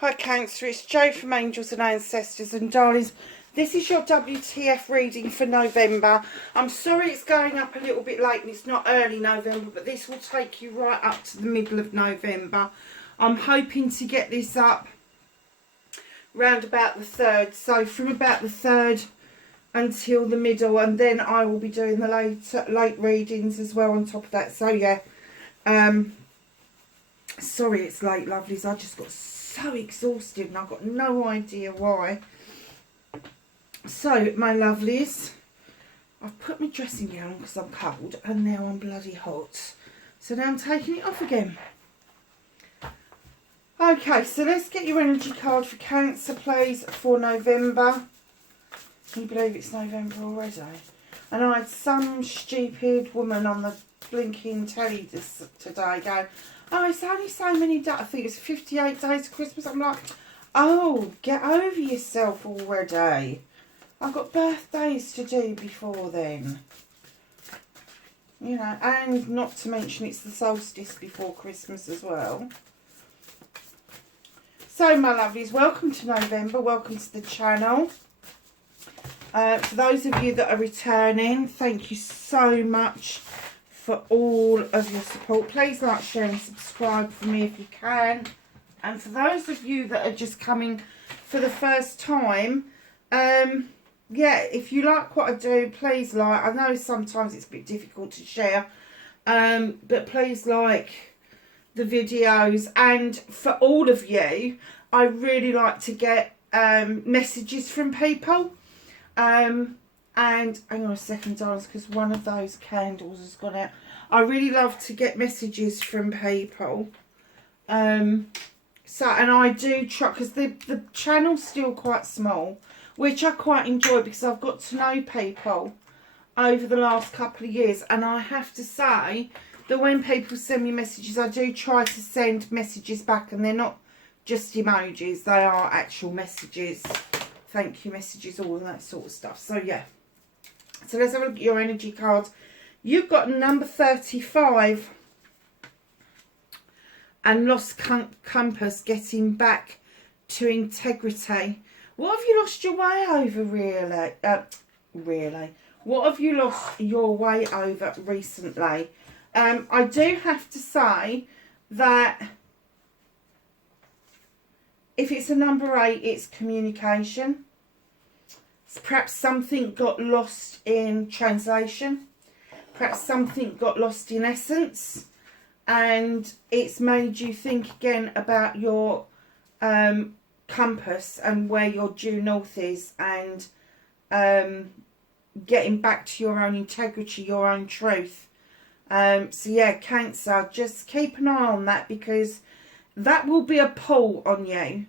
Hi Cancer, it's Jo from Angels and Ancestors, and darlings, this is your WTF reading for November. I'm sorry it's going up a little bit late and it's not early November, but this will take you right up to the middle of November. I'm hoping to get this up round about the 3rd, so from about the 3rd until the middle, and then I will be doing the late readings as well on top of that. So yeah, sorry it's late, lovelies. I just got so exhausted and I've got no idea why. So my lovelies, I've put my dressing gown on because I'm cold, and now I'm bloody hot, so now I'm taking it off again. Okay, so let's get your energy card for Cancer, please, for November. Can you believe it's November already? And I had some stupid woman on the blinking telly today going, oh, it's only so many days. I think it's 58 days to Christmas. I'm like, oh, get over yourself already. I've got birthdays to do before then. You know, and not to mention it's the solstice before Christmas as well. So, my lovelies, welcome to November. Welcome to the channel. For those of you that are returning, thank you so much for all of your support. Please like, share and subscribe for me if you can. And for those of you that are just coming for the first time, yeah, if you like what I do, please like. I know sometimes it's a bit difficult to share, but please like the videos. And for all of you, I really like to get messages from people. And hang on a second, darlings, because one of those candles has gone out. I really love to get messages from people. So, and I do try, because the channel's still quite small, which I quite enjoy because I've got to know people over the last couple of years. And I have to say that when people send me messages, I do try to send messages back, and they're not just emojis, they are actual messages. Thank you messages, all of that sort of stuff. So yeah, so let's have a look at your energy cards. You've got number 35 and lost compass, getting back to integrity. What have you lost your way over really? What have you lost your way over recently? I do have to say that if it's a number 8, it's communication. Perhaps something got lost in translation. Perhaps something got lost in essence. And it's made you think again about your compass and where your due north is. And getting back to your own integrity, your own truth. So yeah, Cancer, just keep an eye on that, because that will be a pull on you.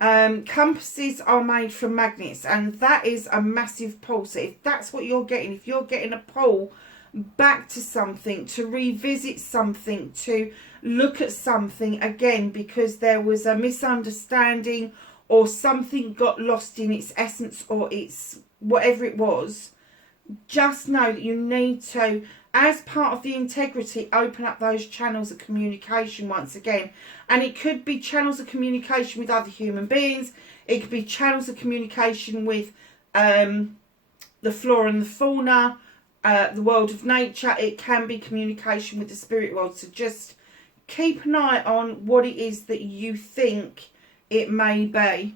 Compasses are made from magnets, and that is a massive pull. So if that's what you're getting, if you're getting a pull back to something, to revisit something, to look at something again because there was a misunderstanding or something got lost in its essence or its whatever it was, just know that you need to, as part of the integrity, open up those channels of communication once again. And it could be channels of communication with other human beings. It could be channels of communication with the flora and the fauna, the world of nature. It can be communication with the spirit world. So just keep an eye on what it is that you think it may be.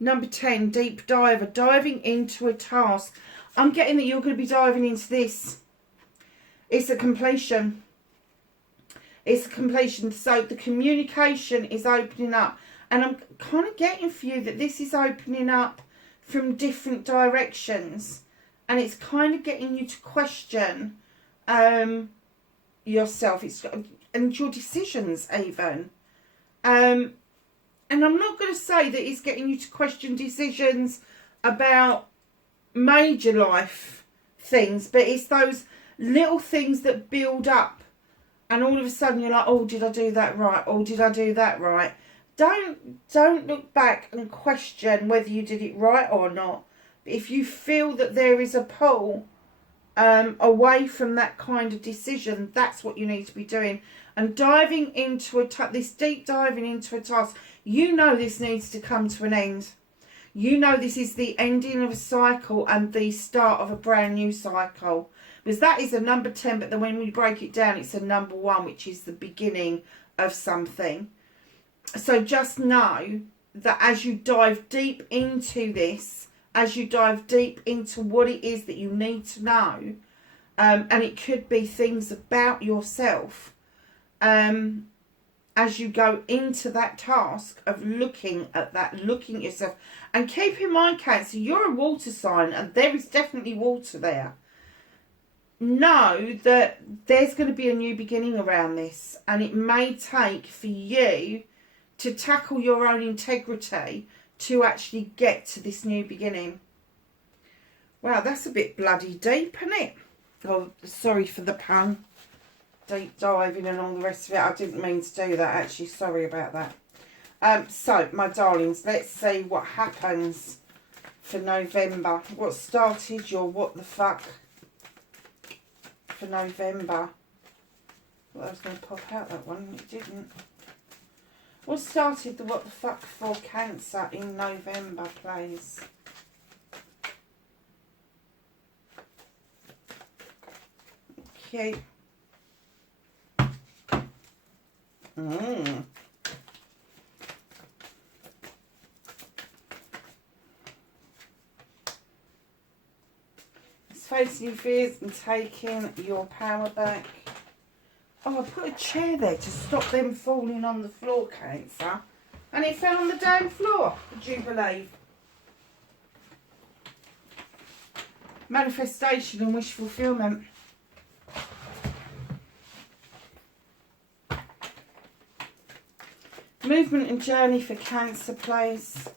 Number 10, deep diver, diving into a task. I'm getting that you're going to be diving into this. It's a completion. It's a completion. So the communication is opening up. And I'm kind of getting for you that this is opening up from different directions. And it's kind of getting you to question yourself. And your decisions even. And I'm not going to say that it's getting you to question decisions about major life things, but it's those little things that build up, and all of a sudden you're like, oh, did I do that right? Or did I do that right? Don't look back and question whether you did it right or not. But if you feel that there is a pull away from that kind of decision. That's what you need to be doing. And diving into this deep diving into a task, you know this needs to come to an end. You know this is the ending of a cycle and the start of a brand new cycle. Because that is a number 10, but then when we break it down, it's a number 1, which is the beginning of something. So just know that as you dive deep into this, as you dive deep into what it is that you need to know, and it could be things about yourself, as you go into that task of looking at that, looking at yourself. And keep in mind, Cancer, you're a water sign and there is definitely water there. Know that there's going to be a new beginning around this, and it may take for you to tackle your own integrity to actually get to this new beginning. Wow, that's a bit bloody deep, isn't it? Oh, sorry for the pun. Deep diving and all the rest of it. I didn't mean to do that, actually. Sorry about that. So, my darlings, let's see what happens for November. What started your what the fuck for November? Well, I was going to pop out that one. It didn't. What started the what the fuck for Cancer in November, please? Okay. It's facing your fears and taking your power back. Oh, I put a chair there to stop them falling on the floor, Cancer. And it fell on the damn floor, would you believe? Manifestation and wish fulfillment. Movement and journey for Cancer, please.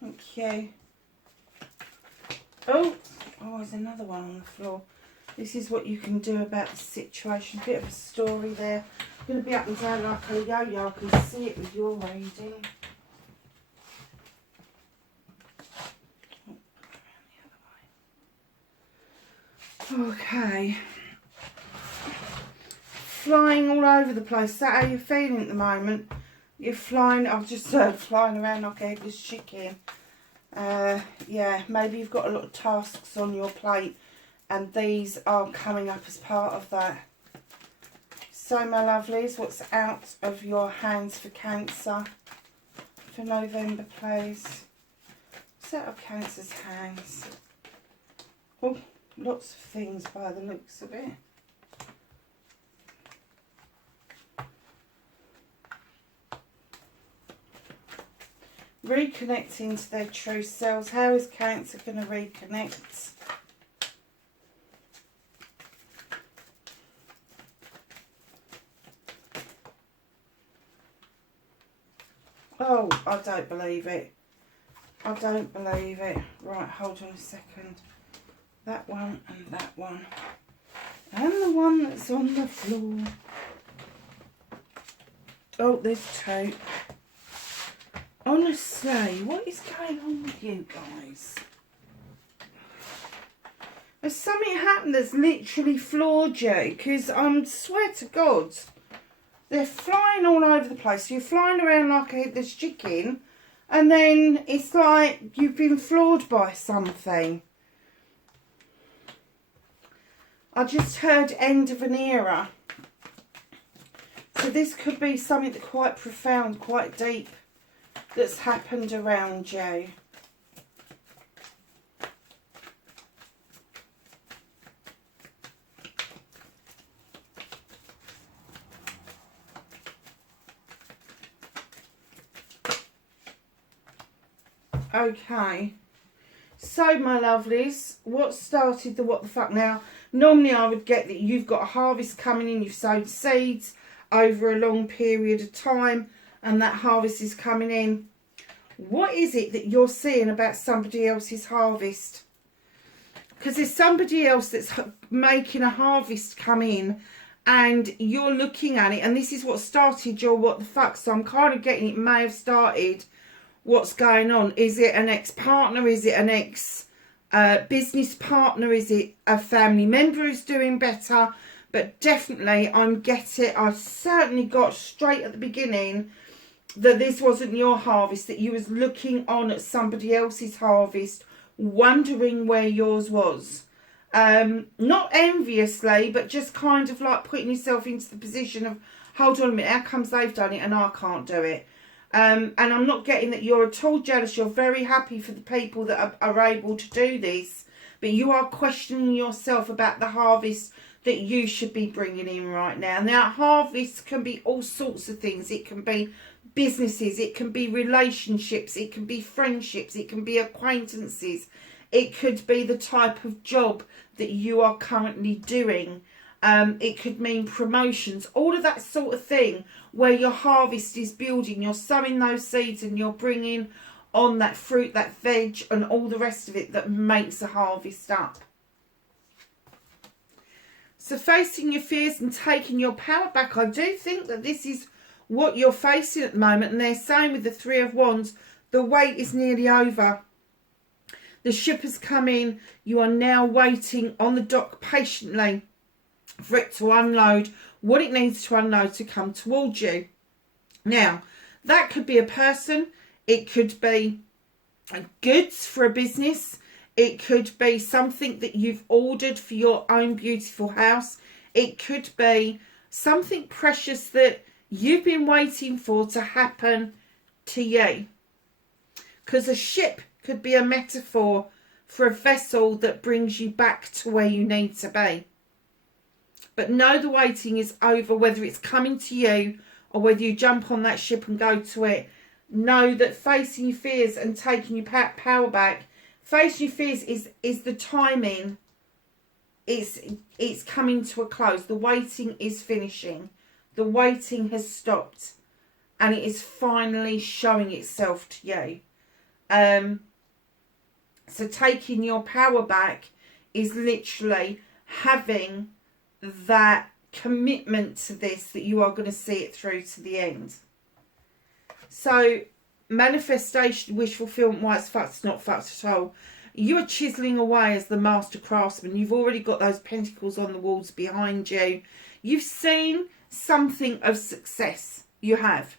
Thank you. Oh, there's another one on the floor. This is what you can do about the situation. Bit of a story there. I'm going to be up and down like a yo-yo. I can see it with your reading. Okay. Flying all over the place. Is that how you're feeling at the moment? You're flying. I've just heard flying around like a headless chicken. Yeah, maybe you've got a lot of tasks on your plate, and these are coming up as part of that. So, my lovelies, what's out of your hands for Cancer for November, please? What's out of Cancer's hands? Oh, lots of things by the looks of it. Reconnecting to their true selves. How is Cancer going to reconnect? Oh, I don't believe it. I don't believe it. Right, hold on a second. That one and that one. And the one that's on the floor. Oh, there's two. Honestly, what is going on with you guys? Has something happened that's literally floored you? Because I swear to God, they're flying all over the place. You're flying around like a headless chicken, and then it's like you've been floored by something. I just heard end of an era. So this could be something that's quite profound, quite deep, that's happened around you. Okay. So, my lovelies, what started the what the fuck? Now, normally I would get that you've got a harvest coming in, you've sowed seeds over a long period of time, and that harvest is coming in. What is it that you're seeing about somebody else's harvest? Because there's somebody else that's making a harvest come in, and you're looking at it, and this is what started your what the fuck. So I'm kind of getting it may have started what's going on. Is it an ex-partner? Is it an ex Business partner, is it a family member who's doing better? But definitely I certainly got straight at the beginning that this wasn't your harvest, that you was looking on at somebody else's harvest, wondering where yours was. Not enviously, but just kind of like putting yourself into the position of, hold on a minute, how comes they've done it and I can't do it? And I'm not getting that you're at all jealous. You're very happy for the people that are able to do this, but you are questioning yourself about the harvest that you should be bringing in right now. Now, harvest can be all sorts of things. It can be businesses, it can be relationships, it can be friendships, it can be acquaintances, it could be the type of job that you are currently doing. It could mean promotions, all of that sort of thing, where your harvest is building. You're sowing those seeds and you're bringing on that fruit, that veg, and all the rest of it that makes a harvest up. So facing your fears and taking your power back, I do think that this is what you're facing at the moment. And they're saying with the Three of Wands, the wait is nearly over. The ship has come in. You are now waiting on the dock patiently for it to unload what it needs to unload to come towards you. Now, that could be a person. It could be goods for a business. It could be something that you've ordered for your own beautiful house. It could be something precious that you've been waiting for to happen to you. Because a ship could be a metaphor for a vessel that brings you back to where you need to be. But know the waiting is over, whether it's coming to you or whether you jump on that ship and go to it. Know that facing your fears and taking your power back, facing your fears is the timing. It's coming to a close. The waiting is finishing. The waiting has stopped, and it is finally showing itself to you. So taking your power back is literally having that commitment to this, that you are going to see it through to the end. So manifestation, wish fulfillment, why it's fucked, it's not fucked at all. You are chiseling away as the master craftsman. You've already got those pentacles on the walls behind you. You've seen something of success, you have,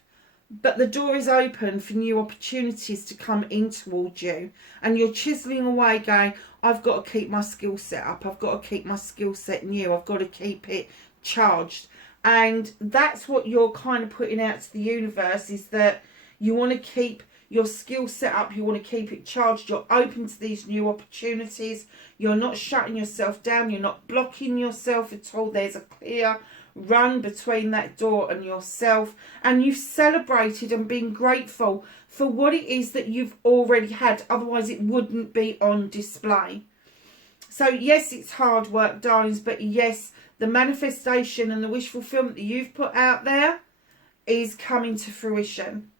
but the door is open for new opportunities to come in towards you, and you're chiseling away going, I've got to keep my skill set up, I've got to keep my skill set new, I've got to keep it charged. And that's what you're kind of putting out to the universe, is that you want to keep your skill set up, you want to keep it charged, you're open to these new opportunities, you're not shutting yourself down, you're not blocking yourself at all. There's a clear run between that door and yourself, and you've celebrated and been grateful for what it is that you've already had, otherwise it wouldn't be on display. So yes, it's hard work, darlings, but yes, the manifestation and the wish fulfillment that you've put out there is coming to fruition.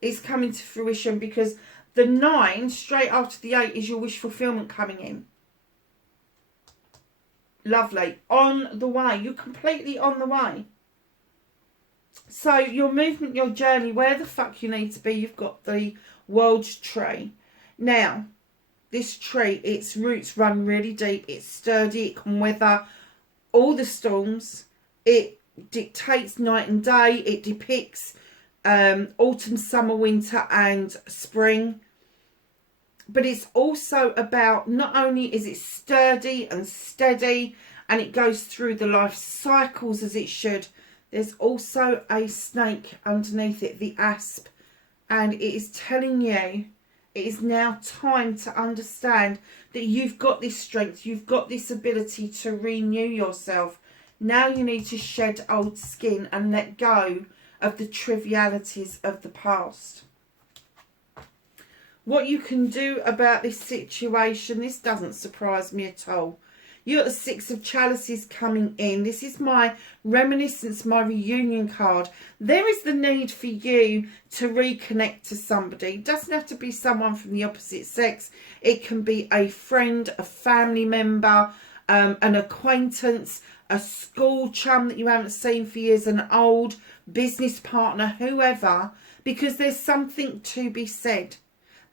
It's coming to fruition, because the 9 straight after the 8 is your wish fulfillment coming in. Lovely. On the way. You're completely on the way. So your movement, your journey, where the fuck you need to be, you've got the world's tree. Now, this tree, its roots run really deep. It's sturdy. It can weather all the storms. It dictates night and day. It depicts autumn, summer, winter and spring. But it's also about, not only is it sturdy and steady and it goes through the life cycles as it should, there's also a snake underneath it, the asp, and it is telling you it is now time to understand that you've got this strength, you've got this ability to renew yourself. Now you need to shed old skin and let go of the trivialities of the past. What you can do about this situation, this doesn't surprise me at all. You got the 6 of Chalices coming in. This is my Reminiscence, my reunion card. There is the need for you to reconnect to somebody. It doesn't have to be someone from the opposite sex. It can be a friend, a family member, an acquaintance, a school chum that you haven't seen for years, an old business partner, whoever, because there's something to be said.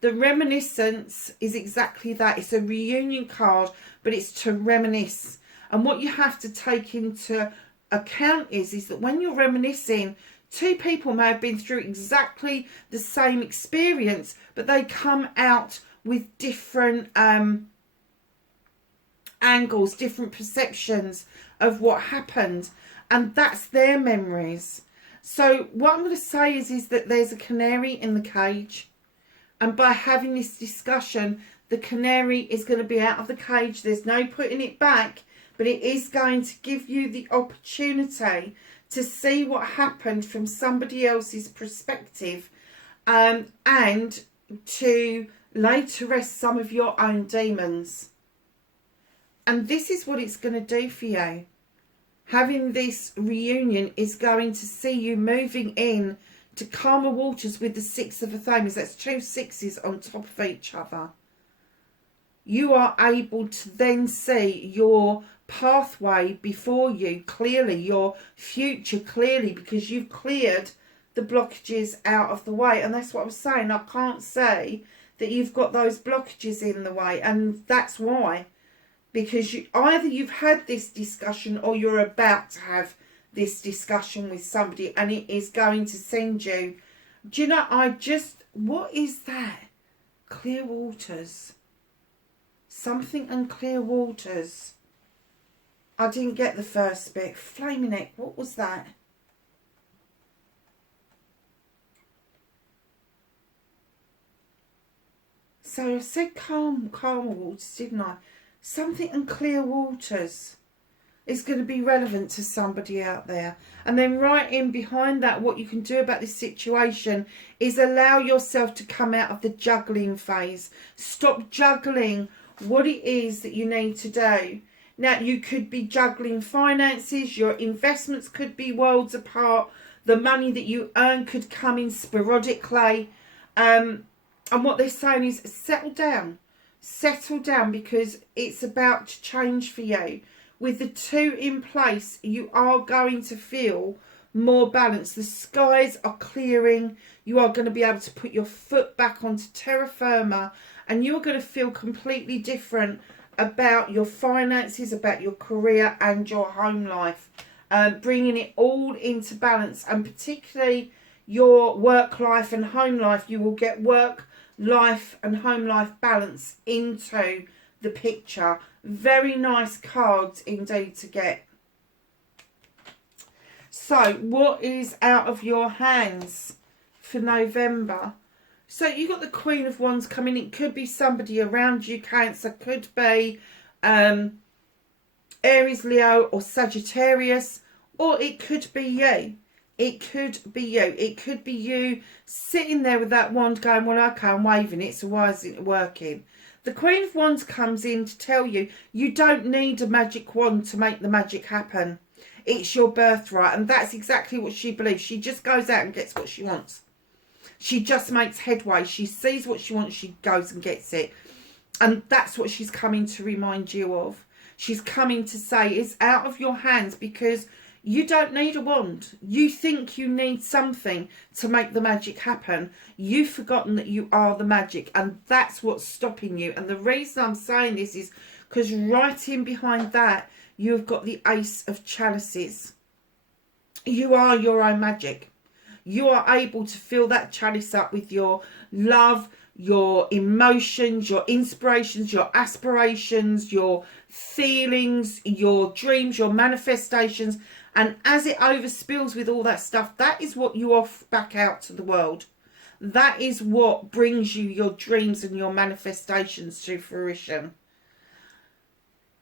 The Reminiscence is exactly that. It's a reunion card, but it's to reminisce. And what you have to take into account is that when you're reminiscing, two people may have been through exactly the same experience, but they come out with different angles, different perceptions of what happened, and that's their memories. So what I'm going to say is that there's a canary in the cage, and by having this discussion, the canary is going to be out of the cage. There's no putting it back, but it is going to give you the opportunity to see what happened from somebody else's perspective, and to lay to rest some of your own demons. And this is what it's going to do for you. Having this reunion is going to see you moving in to calmer waters with the Six of Athame. That's two sixes on top of each other. You are able to then see your pathway before you clearly, your future clearly, because you've cleared the blockages out of the way. And that's what I was saying. I can't say that you've got those blockages in the way, and that's why. Because either you've had this discussion or you're about to have this discussion with somebody, and it is going to send you. Do you know, what is that? Clear waters. Something and clear waters. I didn't get the first bit. Flaming neck, what was that? So I said calmer waters, didn't I? Something and clear waters is going to be relevant to somebody out there. And then right in behind that, what you can do about this situation is allow yourself to come out of the juggling phase. Stop juggling what it is that you need to do. Now, you could be juggling finances, your investments could be worlds apart, the money that you earn could come in sporadically. And what they're saying is settle down. Settle down, because it's about to change for you. With the two in place, you are going to feel more balanced. The skies are clearing. You are going to be able to put your foot back onto terra firma, and you're going to feel completely different about your finances, about your career and your home life. Bringing it all into balance, and particularly your work life and home life. You will get work life and home life balance into the picture. Very nice cards indeed to get. So what is out of your hands for November? So you got the Queen of Wands coming. It could be somebody around you, Cancer. Could be Aries, Leo or Sagittarius, or it could be you. It could be you. It could be you sitting there with that wand going, well, okay, I'm waving it, so why isn't it working? The Queen of Wands comes in to tell you, you don't need a magic wand to make the magic happen. It's your birthright, and that's exactly what she believes. She just goes out and gets what she wants. She just makes headway. She sees what she wants, she goes and gets it. And that's what she's coming to remind you of. She's coming to say it's out of your hands, because you don't need a wand. You think you need something to make the magic happen. You've forgotten that you are the magic, and that's what's stopping you. And the reason I'm saying this is because right in behind that, you've got the Ace of Chalices. You are your own magic. You are able to fill that chalice up with your love, your emotions, your inspirations, your aspirations, your feelings, your dreams, your manifestations. And as it overspills with all that stuff, that is what you offer back out to the world. That is what brings you your dreams and your manifestations to fruition.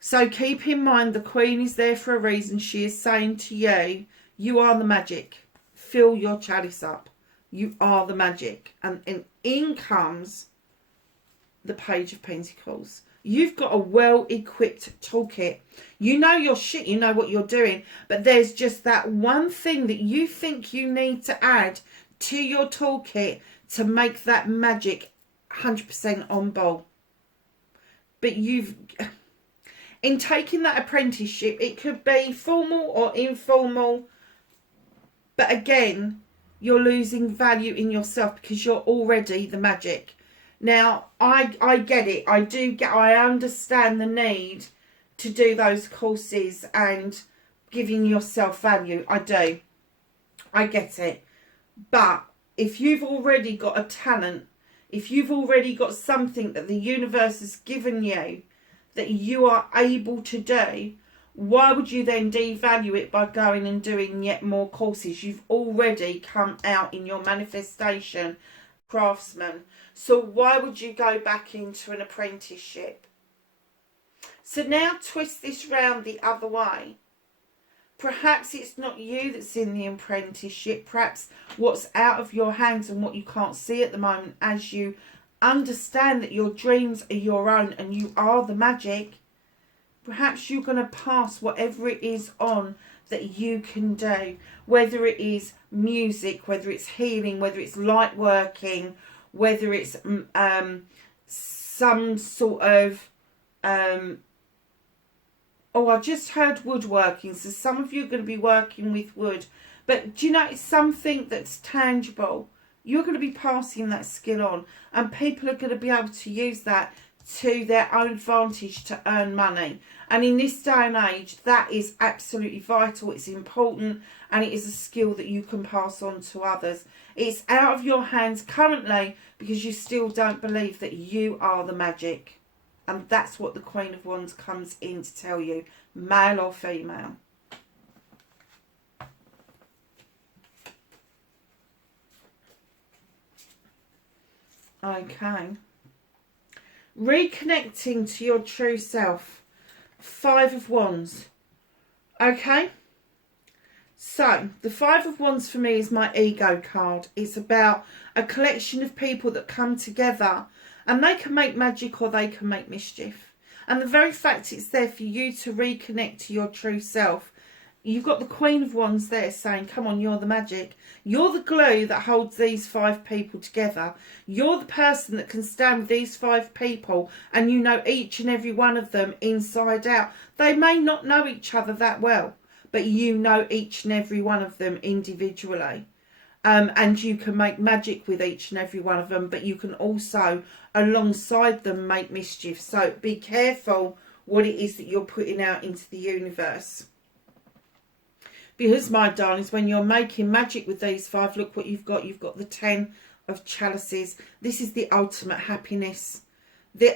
So keep in mind, the Queen is there for a reason. She is saying to you, you are the magic. Fill your chalice up. You are the magic. And in comes the Page of Pentacles. You've got a well-equipped toolkit. You know your shit, you know what you're doing, but there's just that one thing that you think you need to add to your toolkit to make that magic 100% on ball. But in taking that apprenticeship, it could be formal or informal, but again, you're losing value in yourself because you're already the magic. Now, I get it. I understand the need to do those courses and giving yourself value. I do. I get it. But if you've already got a talent, if you've already got something that the universe has given you that you are able to do, why would you then devalue it by going and doing yet more courses? You've already come out in your manifestation craftsman. So why would you go back into an apprenticeship? So now twist this round the other way. Perhaps it's not you that's in the apprenticeship. Perhaps what's out of your hands and what you can't see at the moment, as you understand that your dreams are your own and you are the magic, perhaps you're going to pass whatever it is on that you can do. Whether it is music, whether it's healing, whether it's light working, whether it's some sort of... Oh, I just heard woodworking. So some of you are going to be working with wood. But do you know, it's something that's tangible. You're going to be passing that skill on. And people are going to be able to use that to their own advantage to earn money. And in this day and age, that is absolutely vital. It's important. And it is a skill that you can pass on to others. It's out of your hands currently because you still don't believe that you are the magic. And that's what the Queen of Wands comes in to tell you, male or female. Okay. Reconnecting to your true self. 5 of Wands. Okay. So, the 5 of Wands for me is my ego card. It's about a collection of people that come together. And they can make magic or they can make mischief. And the very fact it's there for you to reconnect to your true self. You've got the Queen of Wands there saying, come on, you're the magic. You're the glue that holds these 5 people together. You're the person that can stand with these 5 people and you know each and every one of them inside out. They may not know each other that well, but you know each and every one of them individually. And you can make magic with each and every one of them, but you can also, alongside them, make mischief. So be careful what it is that you're putting out into the universe. Because, my darlings, when you're making magic with these 5, look what you've got. You've got the 10 of chalices. This is the ultimate happiness.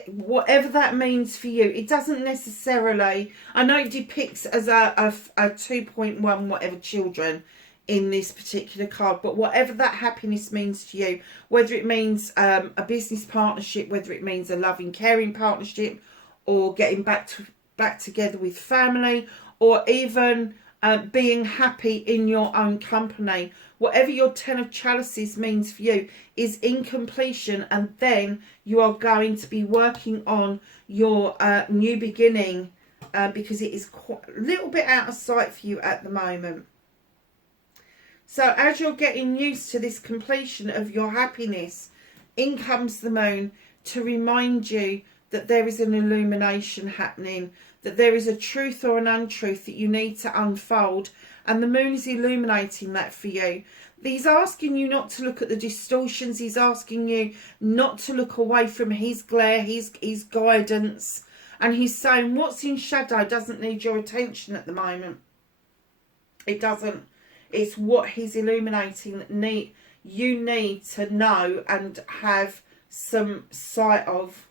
Whatever that means for you, it doesn't necessarily... I know it depicts as a 2.1 whatever children in this particular card, but whatever that happiness means to you, whether it means a business partnership, whether it means a loving, caring partnership, or getting back together with family, or even being happy in your own company, whatever your 10 of chalices means for you is in completion, and then you are going to be working on your new beginning because it is quite a little bit out of sight for you at the moment. So as you're getting used to this completion of your happiness, in comes the moon to remind you that there is an illumination happening, that there is a truth or an untruth that you need to unfold, and the moon is illuminating that for you. He's asking you not to look at the distortions. He's asking you not to look away from his glare, his guidance, and he's saying what's in shadow doesn't need your attention at the moment. It doesn't. It's what he's illuminating that you need to know and have some sight of.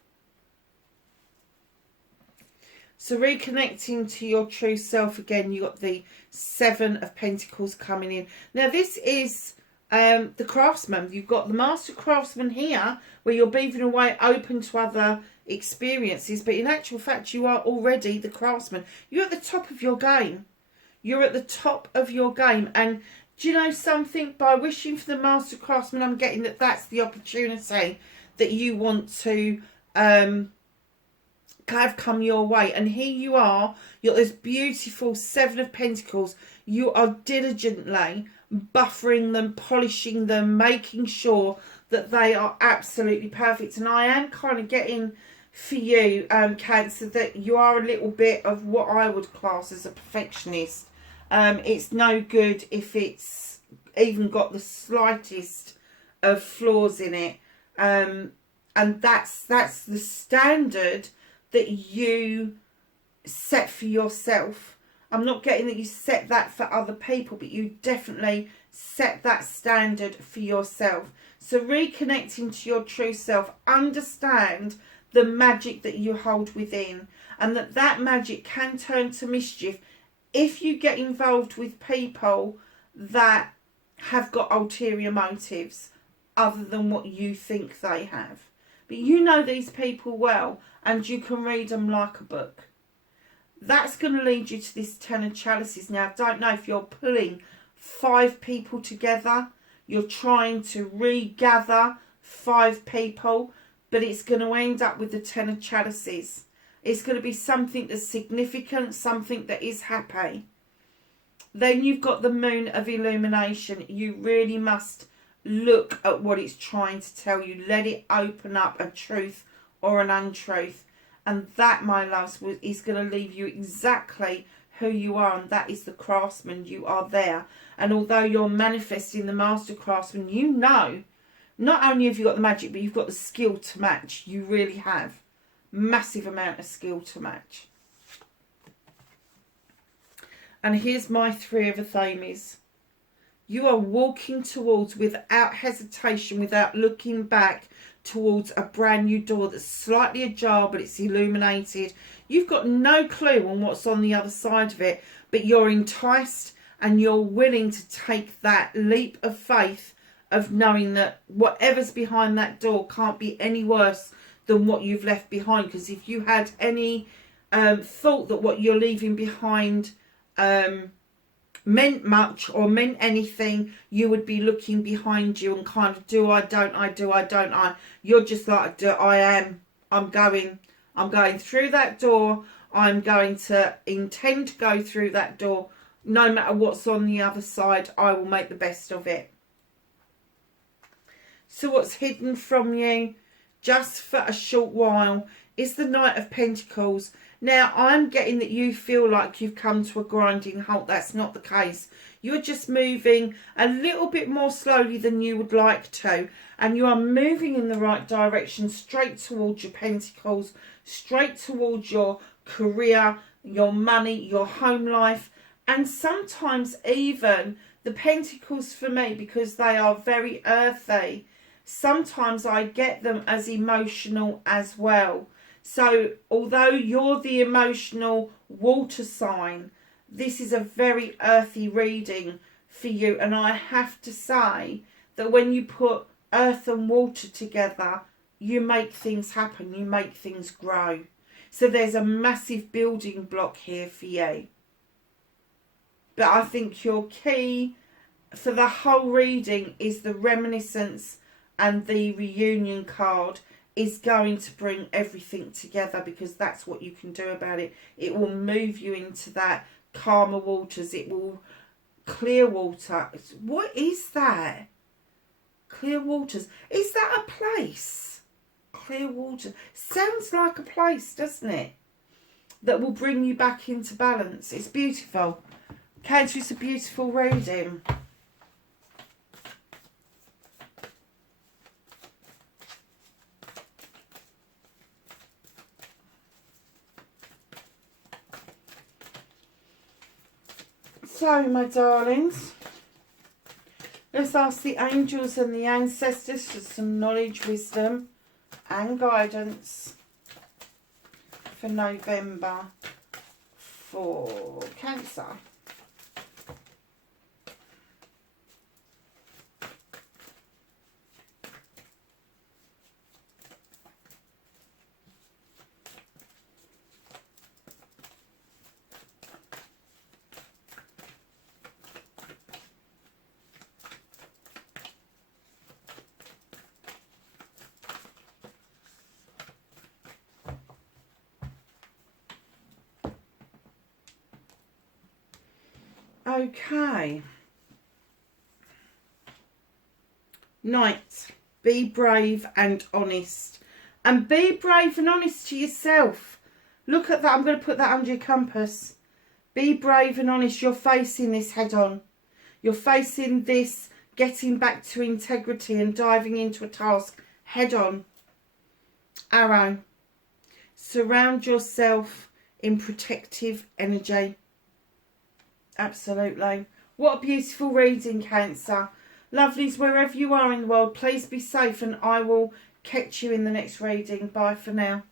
So reconnecting to your true self again, you got the 7 of Pentacles coming in. Now this is the craftsman. You've got the master craftsman here where you're beaving away open to other experiences. But in actual fact, you are already the craftsman. You're at the top of your game. You're at the top of your game. And do you know something? By wishing for the master craftsman, I'm getting that that's the opportunity that you want to have come your way. And here you are. You've got this beautiful 7 of Pentacles. You are diligently buffering them, polishing them, making sure that they are absolutely perfect. And I am kind of getting for you, Cancer, that you are a little bit of what I would class as a perfectionist. It's no good if it's even got the slightest of flaws in it. And that's the standard that you set for yourself. I'm not getting that you set that for other people, but you definitely set that standard for yourself. So reconnecting to your true self, understand the magic that you hold within, and that magic can turn to mischief if you get involved with people that have got ulterior motives other than what you think they have. But you know these people well, and you can read them like a book. That's going to lead you to this Ten of Chalices. Now, I don't know if you're pulling 5 people together, you're trying to regather 5 people, but it's going to end up with the Ten of Chalices. It's going to be something that's significant, something that is happy. Then you've got the Moon of Illumination. You really must look at what it's trying to tell you. Let it open up a truth or an untruth. And that, my loves, is going to leave you exactly who you are. And that is the craftsman. You are there. And although you're manifesting the master craftsman, you know, not only have you got the magic, but you've got the skill to match. You really have. Massive amount of skill to match. And here's my 3 of Athames. You are walking towards, without hesitation, without looking back, towards a brand new door that's slightly ajar, but it's illuminated. You've got no clue on what's on the other side of it, but you're enticed and you're willing to take that leap of faith of knowing that whatever's behind that door can't be any worse than what you've left behind. Because if you had any thought that what you're leaving behind meant much or meant anything, you would be looking behind you and kind of, do I, don't I, do I, don't I. You're just like, do I am. I'm going through that door. I'm going to intend to go through that door. No matter what's on the other side, I will make the best of it. So what's hidden from you just for a short while is the Knight of Pentacles. Now, I'm getting that you feel like you've come to a grinding halt. That's not the case. You're just moving a little bit more slowly than you would like to. And you are moving in the right direction, straight towards your pentacles, straight towards your career, your money, your home life. And sometimes even the pentacles for me, because they are very earthy, sometimes I get them as emotional as well. So although you're the emotional water sign, this is a very earthy reading for you. And I have to say that when you put earth and water together, you make things happen, you make things grow. So there's a massive building block here for you. But I think your key for the whole reading is the Reminiscence, and the reunion card is going to bring everything together, because that's what you can do about it. It will move you into that calmer waters. It will clear water. What is that? Clear waters. Is that a place? Clear water. Sounds like a place, doesn't it? That will bring you back into balance. It's beautiful. Cancer, it's a beautiful reading. So, my darlings, let's ask the angels and the ancestors for some knowledge, wisdom and guidance for November for Cancer. Okay. Knight, be brave and honest. And be brave and honest to yourself. Look at that. I'm going to put that under your compass. Be brave and honest. You're facing this head on. You're facing this getting back to integrity and diving into a task head on. Arrow. Surround yourself in protective energy. Absolutely. What a beautiful reading, Cancer. Lovelies, wherever you are in the world, please be safe, and I will catch you in the next reading. Bye for now.